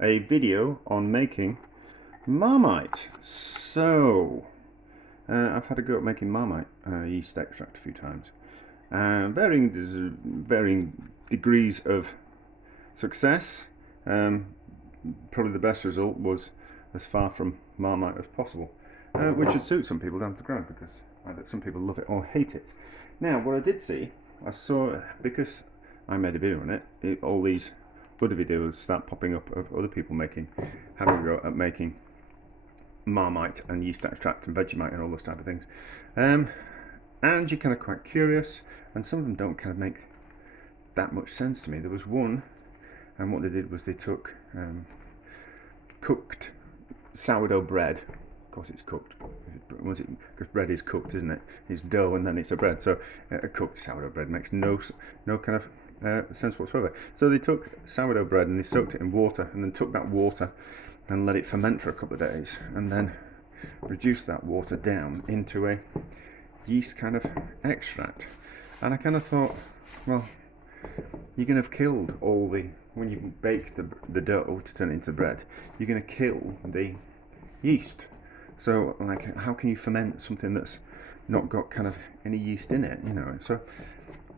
a video on making Marmite. So, I've had a go at making Marmite yeast extract a few times. Varying degrees of success. Probably the best result was as far from Marmite as possible, which should suit some people down to the ground because some people love it or hate it. Now, what I did see, I saw, because I made a video on it, all these other videos start popping up of other people having a go at making Marmite and yeast extract and Vegemite and all those type of things. And you're kind of quite curious, and some of them don't kind of make that much sense to me. There was one, and what they did was they took cooked sourdough bread. Of course it's cooked, because bread is cooked, isn't it? It's dough and then it's a bread, so cooked sourdough bread makes no kind of sense whatsoever. So they took sourdough bread and they soaked it in water, and then took that water and let it ferment for a couple of days, and then reduced that water down into a yeast kind of extract. And I kind of thought, well, you're going to have killed all the, when you bake the dough to turn it into bread, you're going to kill the yeast. So, like, how can you ferment something that's not got kind of any yeast in it, you know? So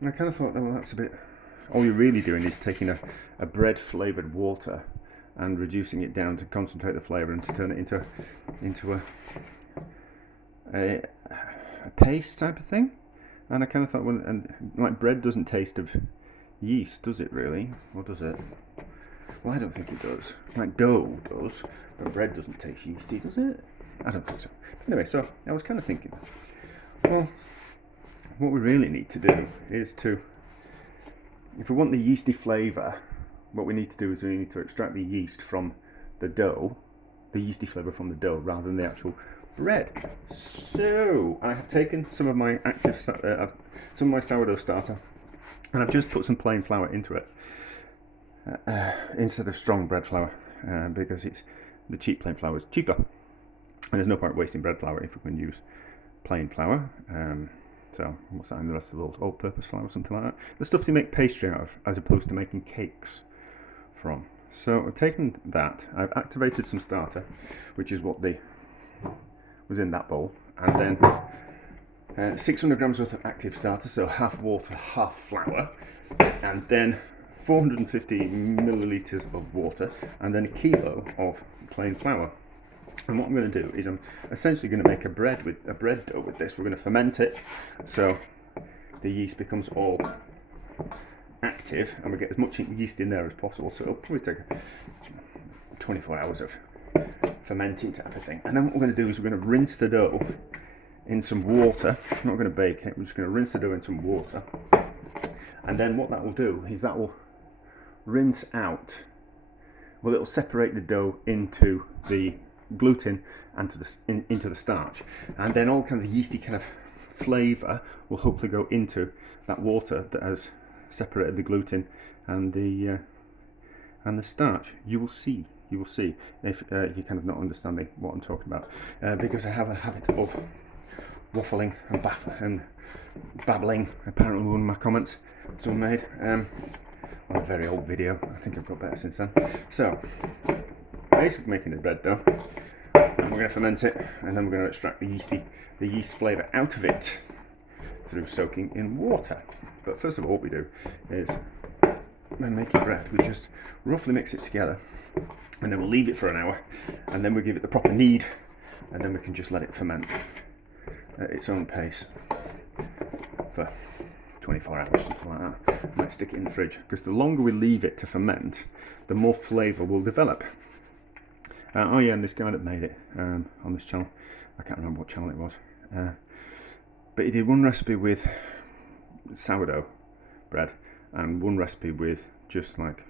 I kind of thought, well, that's a bit, all you're really doing is taking a bread flavoured water and reducing it down to concentrate the flavour and to turn it into a paste type of thing. And I kind of thought, well, and like, bread doesn't taste of yeast, does it really? Or does it? Well, I don't think it does. Like, dough does, but bread doesn't taste yeasty, does it? I don't think so. Anyway, so I was kind of thinking, well, what we really need to do is to, if we want the yeasty flavour, what we need to do is we need to extract the yeast from the dough, the yeasty flavour from the dough, rather than the actual bread. So I have taken some of my some of my sourdough starter, and I've just put some plain flour into it instead of strong bread flour, because the cheap plain flour is cheaper, and there's no point wasting bread flour if we can use plain flour. So what's that in the rest of the world? All-purpose flour or something like that. The stuff you make pastry out of, as opposed to making cakes from. So I've taken that, I've activated some starter, which is what was in that bowl, and then 600 grams worth of active starter, so half water, half flour, and then 450 millilitres of water, and then a kilo of plain flour. And what I'm going to do is I'm essentially going to make a bread dough with this. We're going to ferment it so the yeast becomes all active and we get as much yeast in there as possible. So it'll probably take 24 hours of fermenting type of thing. And then what we're going to do is we're going to rinse the dough in some water. I'm not going to bake it, we're just going to rinse the dough in some water. And then what that will do is that will rinse out, well, it'll separate the dough into the gluten and into the starch, and then all kind of yeasty kind of flavour will hopefully go into that water that has separated the gluten and the starch. You will see if you're kind of not understanding what I'm talking about, because I have a habit of waffling and babbling. Apparently one of my comments someone made on a very old video. I think I've got better since then. So basically making a bread dough, and we're going to ferment it, and then we're going to extract the yeast flavour out of it through soaking in water. But first of all, what we do is, when making bread, we just roughly mix it together, and then we'll leave it for an hour, and then we give it the proper knead, and then we can just let it ferment at its own pace for 24 hours, something like that. I might stick it in the fridge, because the longer we leave it to ferment, the more flavour will develop. Oh yeah, and this guy that made it on this channel, I can't remember what channel it was, but he did one recipe with sourdough bread and one recipe with just like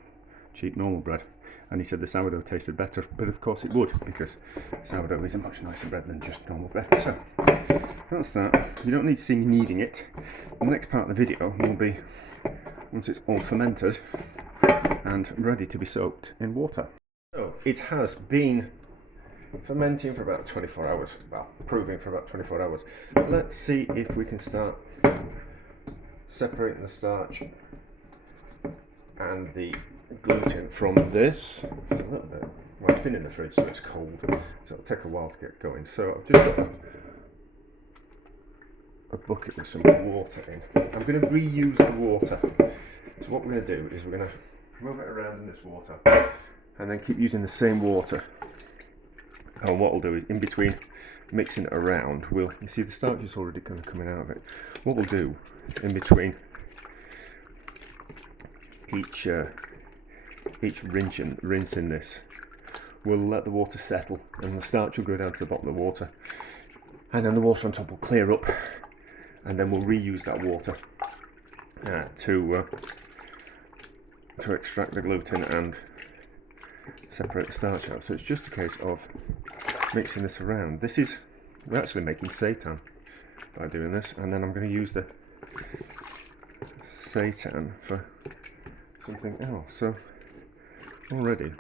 cheap normal bread, and he said the sourdough tasted better, but of course it would, because sourdough is a much nicer bread than just normal bread. So that's that. You don't need to see me kneading it. The next part of the video will be once it's all fermented and ready to be soaked in water. So it has been fermenting for about 24 hours, well, proving for about 24 hours. Let's see if we can start separating the starch and the gluten from this. There's a little bit it's been in the fridge, so it's cold, so it'll take a while to get going. So I've just got a bucket with some water in. I'm going to reuse the water. So what we're going to do is we're going to move it around in this water and then keep using the same water. And what we'll do is, in between mixing it around, you see the starch is already kind of coming out of it. What we'll do in between each rinse in this, we'll let the water settle and the starch will go down to the bottom of the water, and then the water on top will clear up, and then we'll reuse that water to extract the gluten and separate the starch out. So it's just a case of mixing this around. We're actually making seitan by doing this, and then I'm going to use the seitan for something else. So already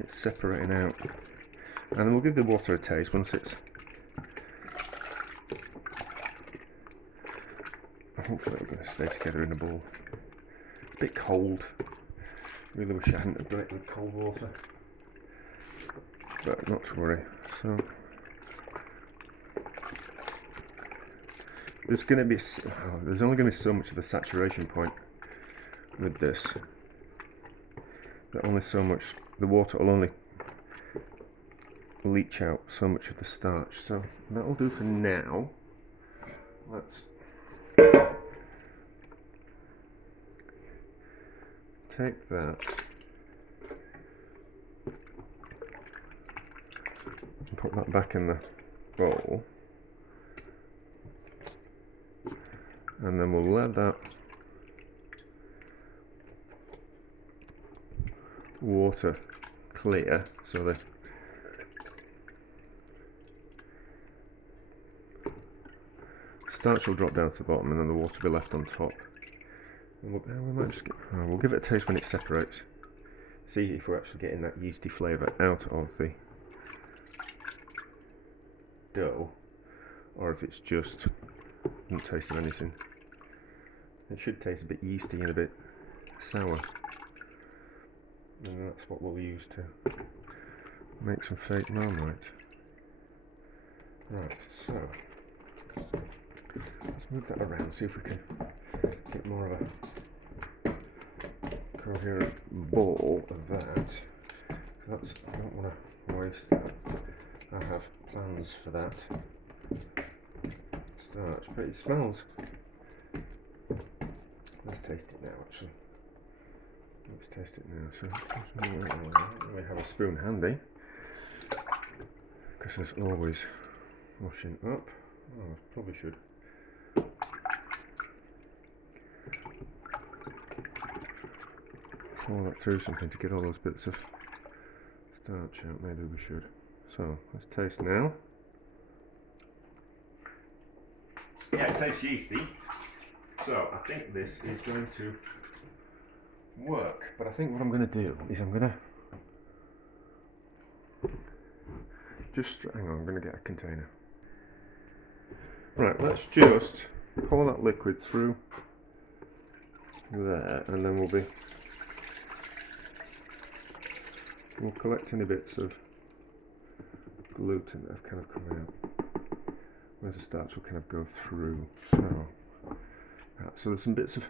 it's separating out, and then we'll give the water a taste once it's hopefully we're going to stay together in the bowl. It's a bit cold. Really wish I hadn't done it with cold water, but not to worry. So there's only going to be so much of a saturation point with this. That only so much, the water will only leach out so much of the starch. So that'll do for now. Let's take that and put that back in the bowl, and then we'll let that water clear, so the starch will drop down to the bottom and then the water will be left on top. And we'll give it a taste when it separates. See if we're actually getting that yeasty flavour out of the dough, or if it's just not tasting anything. It should taste a bit yeasty and a bit sour, and that's what we'll use to make some fake Marmite. Right, so let's move that around, see if we can get more of a coherent ball of that. I don't want to waste that. I have plans for that starch, but it smells. Let's taste it now, actually. Let's taste it now. So we have a spoon handy, because there's always washing up. Oh, I probably should. Pour that through something to get all those bits of starch out. Maybe we should. So let's taste now. Yeah, it tastes yeasty. So I think this is going to work. But I think what I'm going to do is I'm going to just hang on. I'm going to get a container. Right, let's just pour that liquid through there, and then we'll collect any bits of gluten that have kind of come out, whereas the starch will kind of go through. So there's some bits of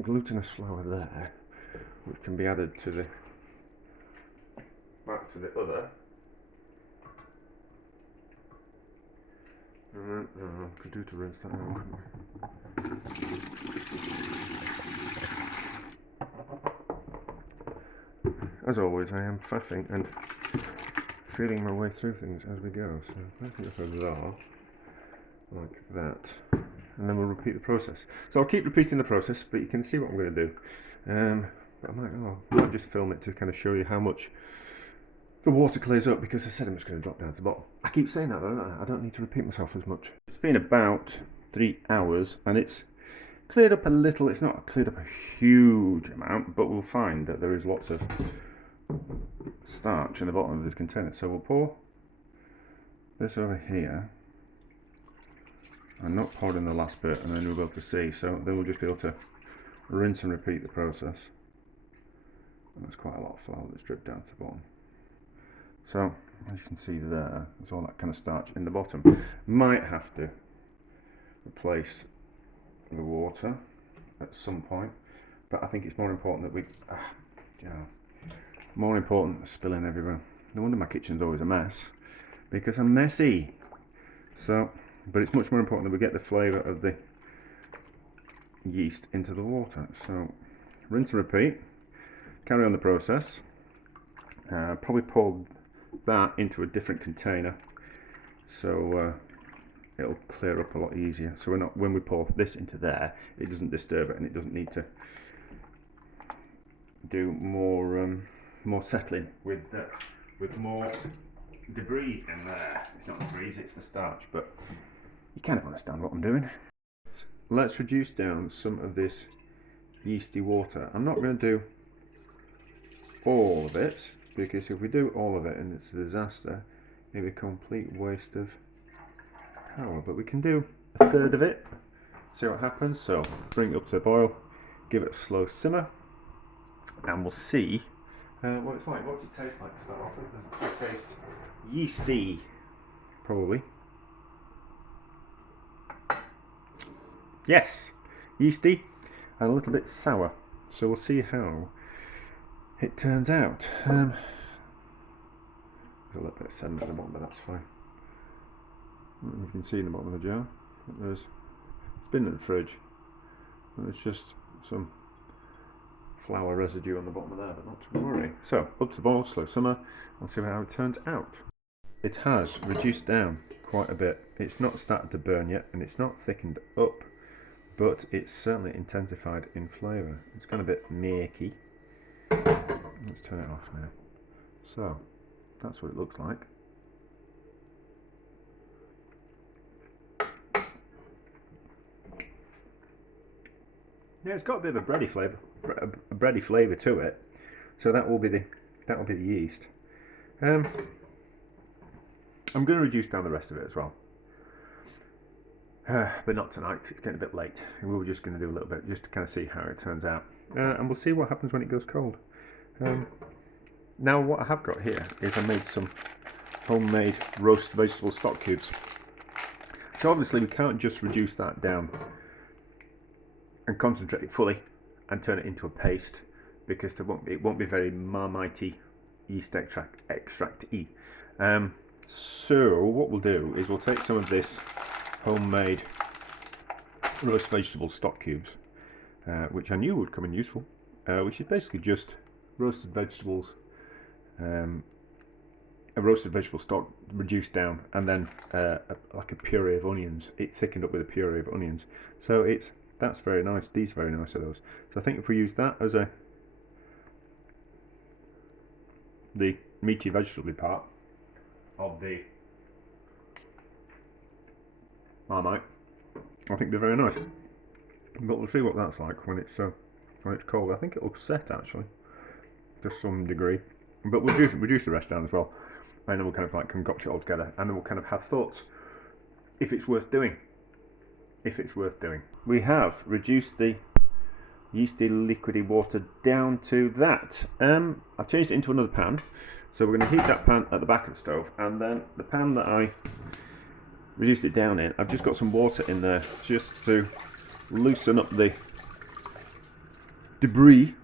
glutinous flour there, which can be added to back to the other. And then could do to rinse that out, couldn't we? As always, I am faffing and feeling my way through things as we go. So I think if I are like that, and then we'll repeat the process. So I'll keep repeating the process, but you can see what I'm going to do. But I might just film it to kind of show you how much the water clears up, because I said I'm just going to drop down to the bottom. I keep saying that though, I don't need to repeat myself as much. It's been about 3 hours and it's cleared up a little. It's not cleared up a huge amount, but we'll find that there is lots of starch in the bottom of this container. So we'll pour this over here and not pour in the last bit, and then we'll be able to see. So then we'll just be able to rinse and repeat the process. And that's quite a lot of flour that's dripped down to the bottom. So as you can see there's all that kind of starch in the bottom. Might have to replace the water at some point, but I think it's more important that we more important than spilling everywhere. No wonder my kitchen's always a mess, because I'm messy. So, but it's much more important that we get the flavour of the yeast into the water. So rinse and repeat, carry on the process. Probably pour that into a different container, so it'll clear up a lot easier. So we're not, when we pour this into there, it doesn't disturb it, and it doesn't need to do more settling with more debris in there. It's not debris, it's the starch, but you kind of understand what I'm doing. Let's reduce down some of this yeasty water. I'm not going to do all of it, because if we do all of it and it's a disaster, it'll be a complete waste of power. But we can do a third of it, see what happens. So bring it up to the boil, give it a slow simmer, and we'll see what it's like. What's it taste like to start off with? Does it taste yeasty? Probably. Yes, yeasty and a little bit sour. So we'll see how it turns out. There's a little bit of sediment at the bottom, but that's fine. I don't know if you can see in the bottom of the jar. It's been in the fridge. There's just some flour residue on the bottom of there, but not to worry. So, up to the boil, slow simmer, and see how it turns out. It has reduced down quite a bit. It's not started to burn yet, and it's not thickened up, but it's certainly intensified in flavour. It's gone a bit murky. Let's turn it off now. So, that's what it looks like. Yeah, it's got a bit of a bready flavour to it. So that will be the yeast. I'm going to reduce down the rest of it as well, but not tonight. It's getting a bit late. We were just going to do a little bit just to kind of see how it turns out, and we'll see what happens when it goes cold. Now what I have got here is I made some homemade roast vegetable stock cubes. So obviously we can't just reduce that down and concentrate it fully and turn it into a paste, because it won't be very Marmite yeast extract-y. So what we'll do is we'll take some of this homemade roast vegetable stock cubes, which I knew would come in useful, which is basically just roasted vegetables, a roasted vegetable stock reduced down, and then like a puree of onions. It's thickened up with a puree of onions. So that's very nice. These are very nice are those. So I think if we use that as the meaty vegetable part of the Marmite, I think they're very nice. But we'll see what that's like when it's cold. I think it'll set actually, to some degree. But we'll reduce the rest down as well, and then we'll kind of like concoct it all together, and then we'll kind of have thoughts if it's worth doing. We have reduced the yeasty liquidy water down to that. I've changed it into another pan, so we're going to heat that pan at the back of the stove, and then the pan that I reduced it down in, I've just got some water in there just to loosen up the debris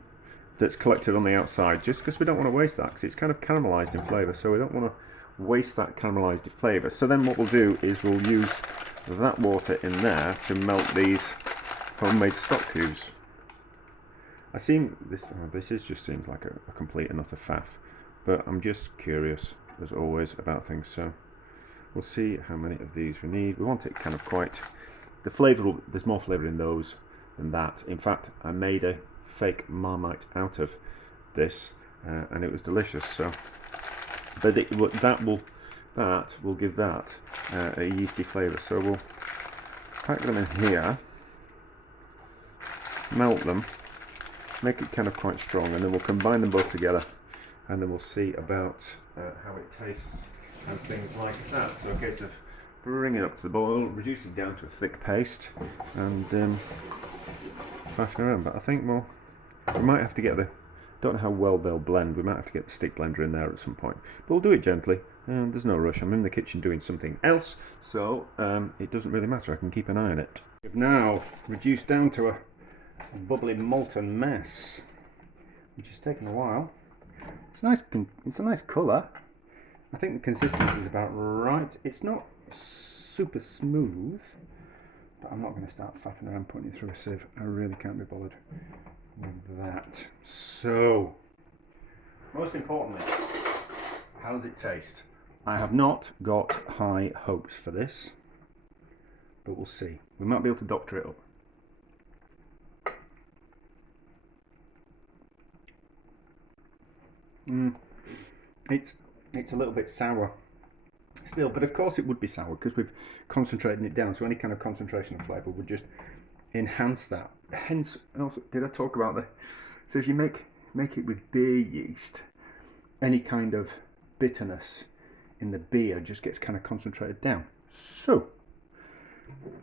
that's collected on the outside, just because we don't want to waste that, because it's kind of caramelized in flavour, so we don't want to waste that caramelized flavour. So then what we'll do is we'll use that water in there to melt these homemade stock cubes. This just seems like a complete and utter faff, but I'm just curious as always about things, so we'll see how many of these we need. We want it kind of quite, the flavour, there's more flavour in those than that. In fact, I made a fake Marmite out of this, and it was delicious. So, but that will give that a yeasty flavour. So we'll pack them in here, melt them, make it kind of quite strong, and then we'll combine them both together, and then we'll see about how it tastes and things like that. So a case of bringing it up to the boil, reducing it down to a thick paste, and faffing around. But I think we might have to get the Don't know how well they'll blend. We might have to get the stick blender in there at some point. But we'll do it gently. There's no rush. I'm in the kitchen doing something else, so it doesn't really matter. I can keep an eye on it. We've now reduced down to a bubbly molten mess, which has taken a while. It's nice. It's a nice colour. I think the consistency is about right. It's not super smooth, but I'm not going to start faffing around putting it through a sieve. I really can't be bothered with that. So, most importantly, how does it taste? I have not got high hopes for this, but we'll see. We might be able to doctor it up. It's a little bit sour still, but of course it would be sour because we've concentrated it down, so any kind of concentration of flavour would just enhance that. Hence, also, did I talk about the, so if you make it with beer yeast, any kind of bitterness in the beer just gets kind of concentrated down. So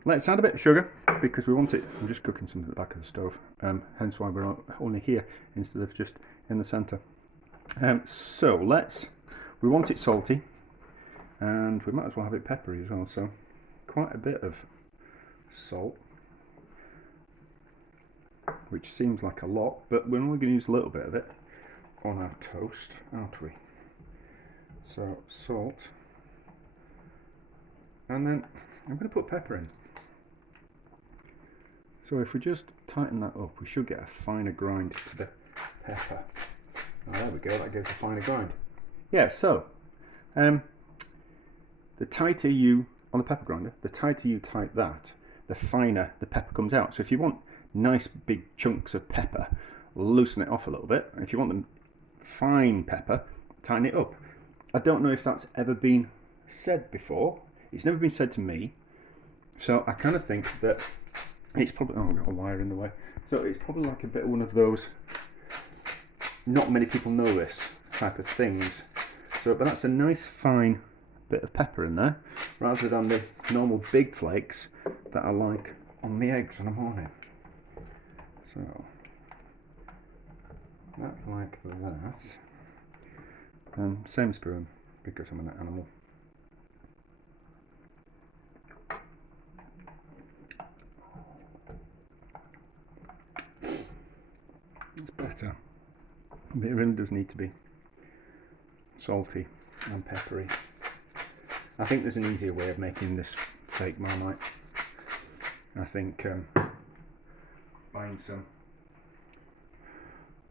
let's add a bit of sugar because we want it. I'm just cooking some at the back of the stove, hence why we're only here instead of just in the centre. So we want it salty, and we might as well have it peppery as well, so quite a bit of salt, which seems like a lot, but we're only going to use a little bit of it on our toast, aren't we? So salt, and then I'm going to put pepper in. So if we just tighten that up, we should get a finer grind to the pepper. Oh, there we go, that gives a finer grind. Yeah, so the tighter you, on the pepper grinder, the tighter you tight that, the finer the pepper comes out. So if you want nice big chunks of pepper, loosen it off a little bit. And if you want them fine pepper, tighten it up. I don't know if that's ever been said before. It's never been said to me. So I kind of think that it's probably, oh, I've got a wire in the way. So it's probably like a bit of one of those, not many people know this type of things. So, but that's a nice fine bit of pepper in there, rather than the normal big flakes that I like on the eggs in the morning. So, that like that. And same spoon, because I'm an animal. It's better. But it really does need to be salty and peppery. I think there's an easier way of making this fake Marmite. I think buying some,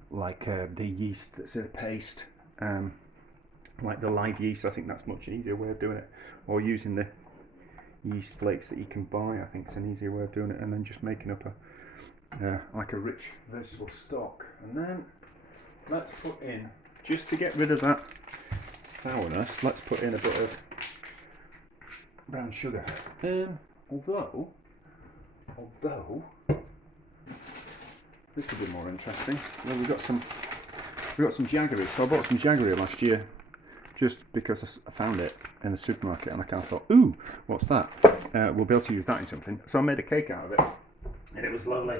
like the yeast that's in a paste, like the live yeast, I think that's a much easier way of doing it. Or using the yeast flakes that you can buy, I think it's an easier way of doing it, and then just making up a like a rich vegetable stock. And then let's put in, just to get rid of that sourness, let's put in a bit of brown sugar. Although this is a bit more interesting. Well, we got some jaggery. So I bought some jaggery last year, just because I found it in the supermarket, and I kind of thought, ooh, what's that? We'll be able to use that in something. So I made a cake out of it, and it was lovely.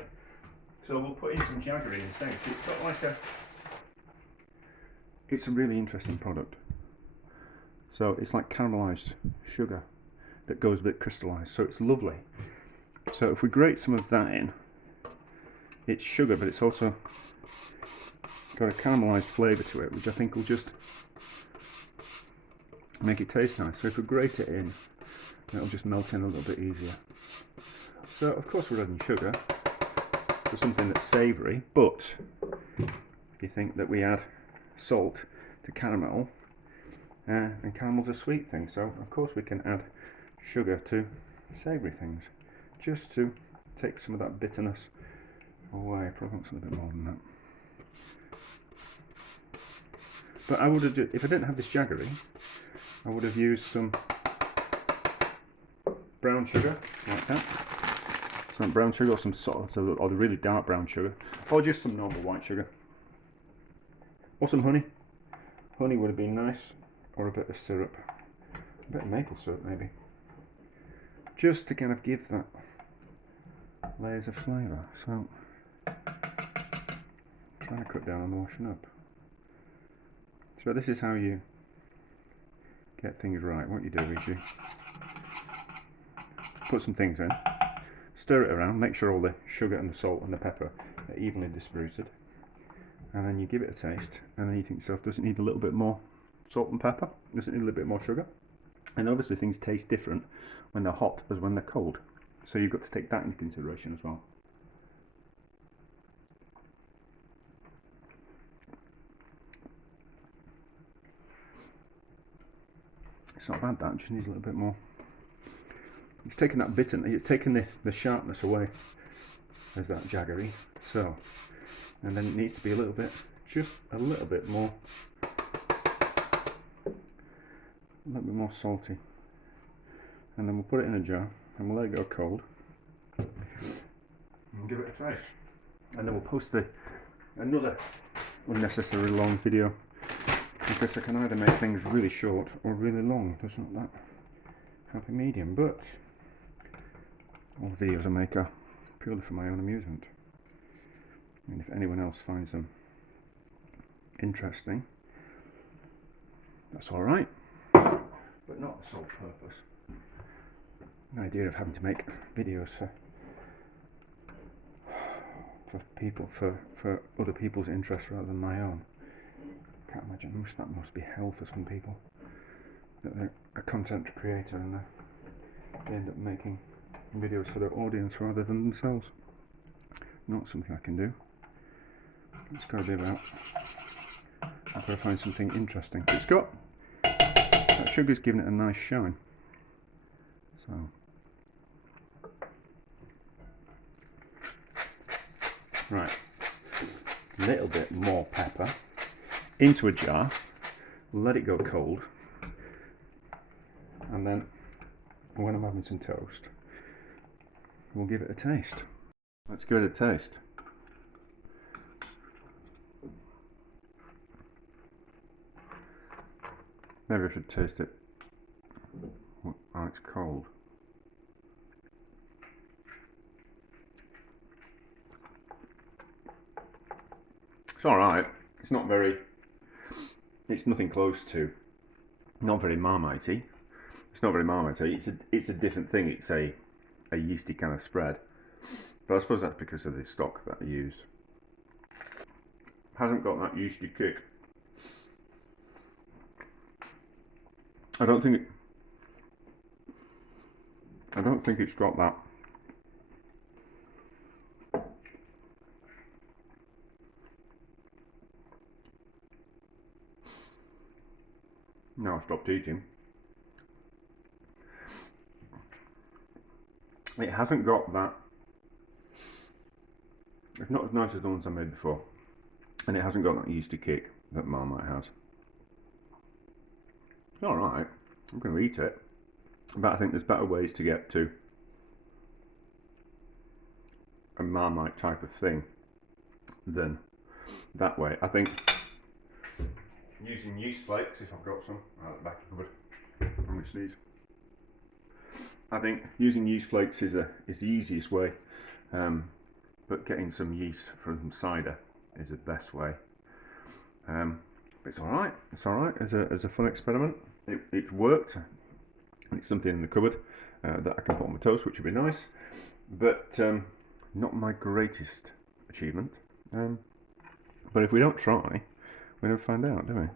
So we'll put in some jaggery instead. So it's got like it's a really interesting product. So it's like caramelised sugar that goes a bit crystallised. So it's lovely. So if we grate some of that in, it's sugar, but it's also got a caramelised flavour to it, which I think will just make it taste nice. So if we grate it in, it'll just melt in a little bit easier. So of course we're adding sugar for something that's savoury, but if you think that we add salt to caramel, and caramel's a sweet thing, so of course we can add sugar to savoury things, just to take some of that bitterness away. Probably want something a bit more than that. But I would have, if I didn't have this jaggery, I would have used some brown sugar like that. Some brown sugar, or some salt, or the really dark brown sugar, or just some normal white sugar, or some honey. Honey would have been nice, or a bit of syrup, a bit of maple syrup maybe, just to kind of give that layers of flavour. So trying to cut down on the washing up. So this is how you get things right. What you do is you put some things in, stir it around, make sure all the sugar and the salt and the pepper are evenly distributed, and then you give it a taste, and then you think to yourself, does it need a little bit more salt and pepper? Does it need a little bit more sugar? And obviously things taste different when they're hot as when they're cold, so you've got to take that into consideration as well. It's not bad, that just needs a little bit more. It's taking that bitterness, it's taking the sharpness away as that jaggery. So, and then it needs to be a little bit, just a little bit more salty. And then we'll put it in a jar and we'll let it go cold and give it a taste. And then we'll post another unnecessarily long video, because I can either make things really short or really long. There's not that happy medium, but all the videos I make are purely for my own amusement. And if anyone else finds them interesting, that's alright, but not the sole purpose. The idea of having to make videos for people, for other people's interests rather than my own. Can't imagine that must be hell for some people, that they're a content creator and they end up making videos for their audience rather than themselves. Not something I can do. It's got to be about, I've got to find something interesting. It's got, that sugar's giving it a nice shine. So, right, a little bit more pepper into a jar, let it go cold, and then when I'm having some toast, we'll give it a taste. Let's give it a taste. Maybe I should taste it while it's cold. It's alright. It's not very, it's nothing close to, not very Marmite-y. It's not very Marmite-y. It's a different thing. It's a yeasty kind of spread. But I suppose that's because of the stock that I used. Hasn't got that yeasty kick. I don't think it's got that. Now I stopped eating. It hasn't got that. It's not as nice as the ones I made before, and it hasn't got that yeasty kick that Marmite has. It's alright. I'm going to eat it, but I think there's better ways to get to a Marmite type of thing than that way. I think using yeast flakes, if I've got some out the back of the cupboard, I'm going to sneeze. I think using yeast flakes is the easiest way, but getting some yeast from cider is the best way. But it's alright. It's alright as a fun experiment. It's worked, and it's something in the cupboard that I can put on my toast, which would be nice, but not my greatest achievement. But if we don't try, we don't find out, do we?